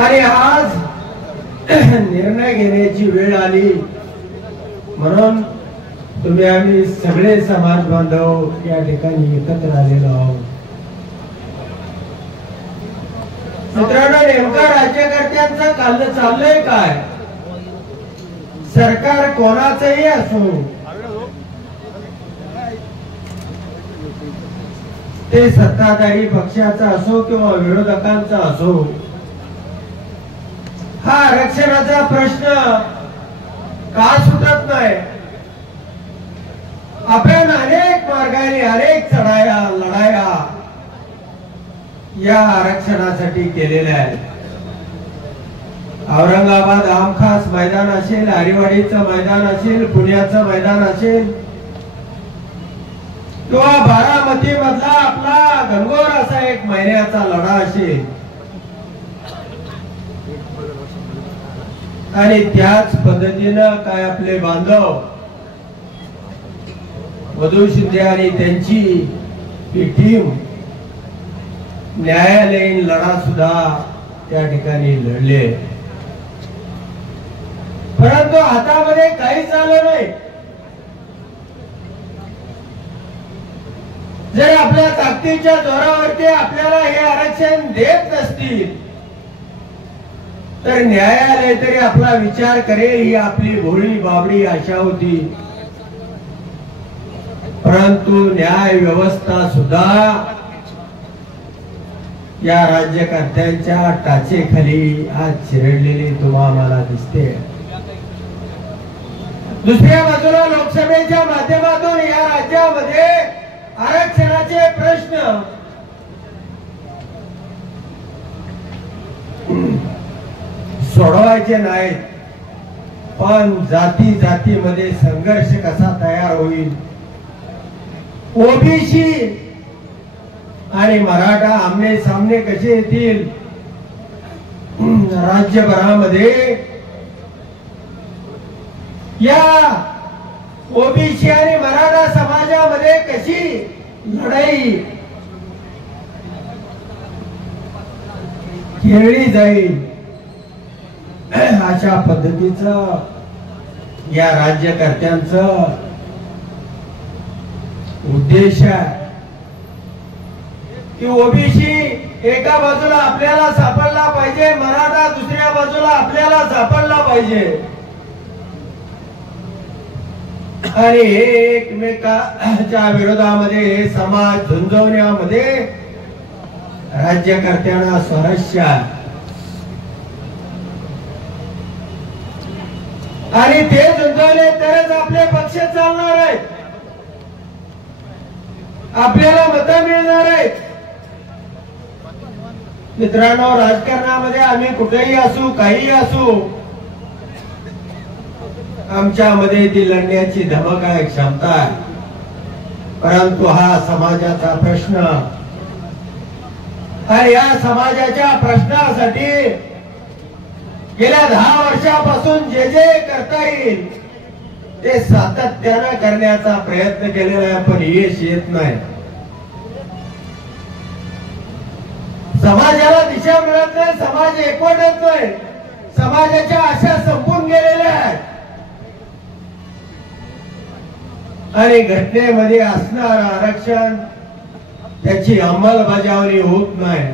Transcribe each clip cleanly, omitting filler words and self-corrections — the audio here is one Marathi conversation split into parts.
आणि आज निर्णय घेण्याची वेळ आली म्हणून तुम्ही आम्ही सगळे समाज बांधव या ठिकाणी एकत्र आलेलो आहोत. मित्रांनो, नेमका राज्यकर्त्यांचं चाललंय काय? सरकार कोणाचंही असो, ते सत्ताधारी पक्षाचा असो किंवा विरोधकांचा असो, हा आरक्षणाचा प्रश्न का सुटत नाही? आपण अनेक मार्गाने अनेक चढाया लढाया या आरक्षणासाठी केलेल्या आहेत. औरंगाबाद आमखास मैदान असेल, आरेवाडीचं मैदान असेल, पुण्याचं मैदान असेल किंवा बारामती मधला आपला घनघोर असा एक महिन्याचा लढा असेल, आणि त्याच पद्धतीनं काय आपले बांधव मधु शिंदे आणि त्यांची ही टीम न्यायालयीन लढा सुद्धा त्या ठिकाणी लढले. परंतु हातामध्ये काहीच आलं नाही. जर आपल्या ताकदीच्या जोरावरती आपल्याला हे आरक्षण देत नसतील तर न्यायालय तरी आपला विचार करेल, ही आपली भोळी बाबडी आशा होती. परंतु न्याय व्यवस्था सुद्धा या राज्यकर्त्यांच्या टाचेखाली आज चिरडलेली तुम्हाला दिसते. दुसऱ्या बाजूला लोकसभेच्या माध्यमातून या राज्यामध्ये आरक्षणाचे प्रश्न सोडवायचे नाहीत, पण जाती जातीमध्ये संघर्ष कसा तयार होईल, ओबीसी आणि मराठा आमने सामने कसे येतील, राज्यभरामध्ये या ओबीसी आणि मराठा समाजामध्ये कशी लढाई खेळली जाईल, अशा पद्धतीचं या राज्यकर्त्यांचं उद्देश आहे की ओबीसी एका बाजूला आपल्याला सापडला पाहिजे, मराठा दुसऱ्या बाजूला आपल्याला सापडला पाहिजे, आणि हे एकमेकांच्या विरोधामध्ये हे समाज झुंजवण्यामध्ये राज्यकर्त्यांना स्वारस्य आहे. आणि ते झुंजवले तरच आपले पक्ष चालणार आहेत, आपल्याला मतं मिळणार आहेत. मित्रांनो, राजकारणामध्ये आम्ही कुठेही असू, काही असू, आमच्यामध्ये ती लढण्याची धमक आहे, क्षमता आहे. परंतु हा समाजाचा प्रश्न, आणि या समाजाच्या प्रश्नासाठी गेल्या 10 वर्षापासून जे जे करता येईल ते सातत्यानं करण्याचा प्रयत्न केलेला आहे, पण यश येत नाही. समाजाला दिशा मिळत नाही, समाज एकवटत नाही, समाजाच्या आशा संपून गेलेल्या आहेत, आणि घटनेमध्ये असणारं आरक्षण त्याची अंमलबजावणी होत नाही.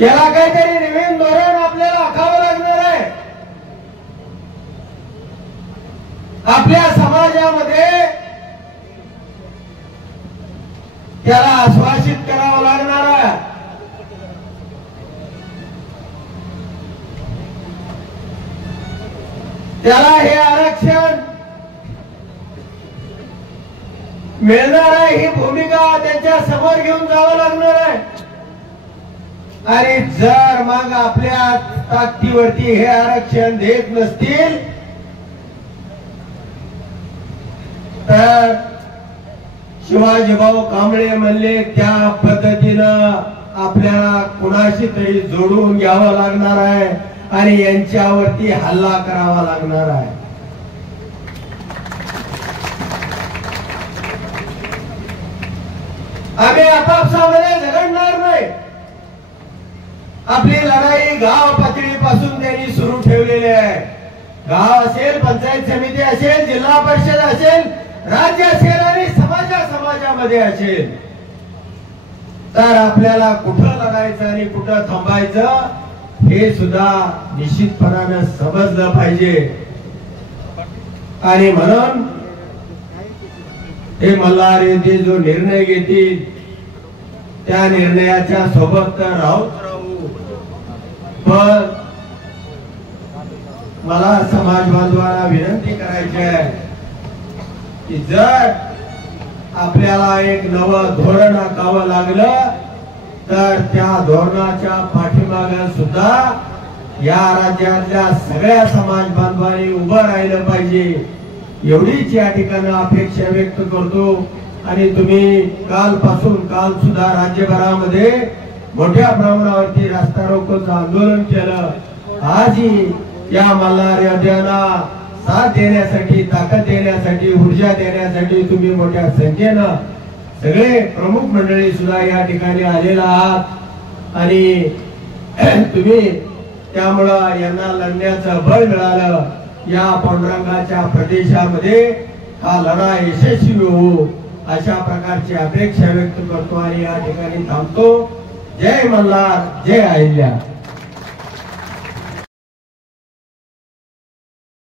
याला काहीतरी नवीन धोरण आपल्याला आखावं लागणार आहे. आपल्या समाजामध्ये त्याला आश्वासित करावं लागणार आहे. त्याला हे आरक्षण मिळणार आहे ही भूमिका त्यांच्या समोर घेऊन जावं लागणार आहे. आणि जर मग आपल्या ताकदीवरती हे आरक्षण देत नसतील तर शिवाजीभाऊ कांबळे म्हणले त्या पद्धतीनं आपल्याला कुणाशी तरी जोडून घ्यावं लागणार आहे आणि यांच्यावरती हल्ला करावा लागणार आहे. आम्ही आपापसामध्ये झगडणार नाही. आपली लढाई गाव पातळीपासून त्यांनी सुरू ठेवलेली आहे. गाव असेल, पंचायत समिती असेल, जिल्हा परिषद असेल, राज्य असेल आणि समाजामध्ये असेल, तर आपल्याला कुठं लढायचं आणि कुठं थांबायचं हे सुद्धा निश्चितपणाने समजलं पाहिजे. आणि म्हणून हे मल्हार युती जो निर्णय घेतील त्या निर्णयाच्या सोबत तर राहू. पण मला समाज बांधवांना विनंती करायची आहे की जर आपल्याला एक नवं धोरण आखावं लागलं तर त्या धोरणाच्या पाठीमागे सुद्धा या राज्यातल्या सगळ्या समाज बांधवांनी उभं राहिलं पाहिजे, एवढीच या ठिकाणी अपेक्षा व्यक्त करतो. आणि तुम्ही काल सुद्धा राज्यभरामध्ये मोठ्या प्रमाणावरती रस्ता रोकोचं आंदोलन केलं. आजही या मल्हार योद्ध्यांना साथ देण्यासाठी, ताकद देण्यासाठी, ऊर्जा देण्यासाठी तुम्ही मोठ्या संख्येनं सगळे प्रमुख मंडळी सुद्धा या ठिकाणी आलेला आहात. आणि तुम्ही त्यामुळं यांना लढण्याचं बळ मिळालं. या पांडुरंगाच्या प्रदेशामध्ये हा लढा यशस्वी होऊ अशा प्रकारची अपेक्षा व्यक्त करतो आणि या ठिकाणी थांबतो. जय मल्हार, जय अहिल्या.